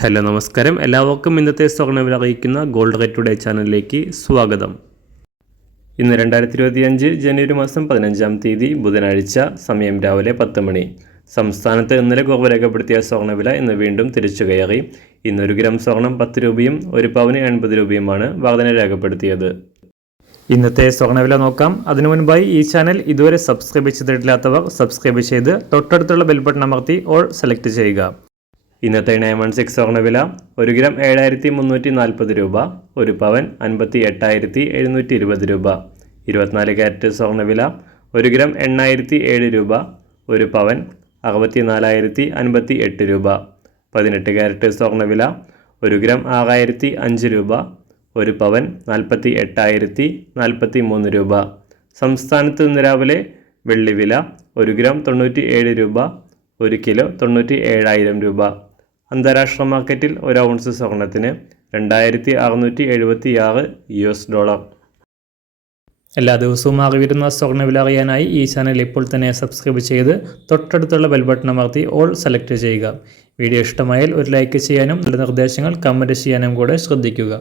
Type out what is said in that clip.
Hello നമസ്കാരം, എല്ലാവർക്കും ഇന്നത്തെ സ്വർണ്ണവില അറിയിക്കുന്ന ഗോൾഡ് റേറ്റ് ടുഡേ ചാനലിലേക്ക് സ്വാഗതം. ഇന്ന് 2025 ജനുവരി മാസം 15-ാം തീയതി ബുധനാഴ്ച, സമയം രാവിലെ 10 മണി. സംസ്ഥാനത്ത് ഇന്നലെ കുറവ് രേഖപ്പെടുത്തിയ സ്വർണ്ണവില ഇന്ന് വീണ്ടും തിരിച്ചു കയറി. ഇന്ന് 1 ഗ്രാം സ്വർണം 10 രൂപയും 1 പവന് 80 രൂപയുമാണ് വർധന രേഖപ്പെടുത്തിയത്. ഇന്നത്തെ സ്വർണ്ണവില നോക്കാം. അതിനു മുൻപായി ഈ ചാനൽ ഇതുവരെ സബ്സ്ക്രൈബ് ചെയ്തിട്ടില്ലാത്തവർ സബ്സ്ക്രൈബ് ചെയ്ത് തൊട്ടടുത്തുള്ള ബെൽ ബട്ടൺ അമർത്തി ഓൾ സെലക്ട് ചെയ്യുക. ഇന്നത്തെ 916 സ്വർണ്ണവില 1 ഗ്രാം 7340 രൂപ, 1 പവൻ 58,720 രൂപ. 24 ക്യാരറ്റ് സ്വർണ്ണവില 1 ഗ്രാം 8007 രൂപ, 1 പവൻ 64,058 രൂപ. 18 ക്യാരറ്റ് സ്വർണ്ണവില 1 ഗ്രാം 6005 രൂപ, 1 പവൻ 48,043 രൂപ. സംസ്ഥാനത്ത് ഇന്ന് രാവിലെ വെള്ളിവില 1 ഗ്രാം 97 രൂപ, 1 കിലോ 97,000 രൂപ. അന്താരാഷ്ട്ര മാർക്കറ്റിൽ 1 ഔൺസ് സ്വർണത്തിന് 2676 US$. എല്ലാ ദിവസവും അറിവിരുന്ന സ്വർണ്ണവില അറിയാനായി ഈ ചാനൽ ഇപ്പോൾ തന്നെ സബ്സ്ക്രൈബ് ചെയ്ത് തൊട്ടടുത്തുള്ള ബെൽ ബട്ടൺ അമർത്തി ഓൾ സെലക്ട് ചെയ്യുക. വീഡിയോ ഇഷ്ടമായാൽ ഒരു ലൈക്ക് ചെയ്യാനും നല്ല നിർദ്ദേശങ്ങൾ കമൻറ്റ് ചെയ്യാനും കൂടെ ശ്രദ്ധിക്കുക.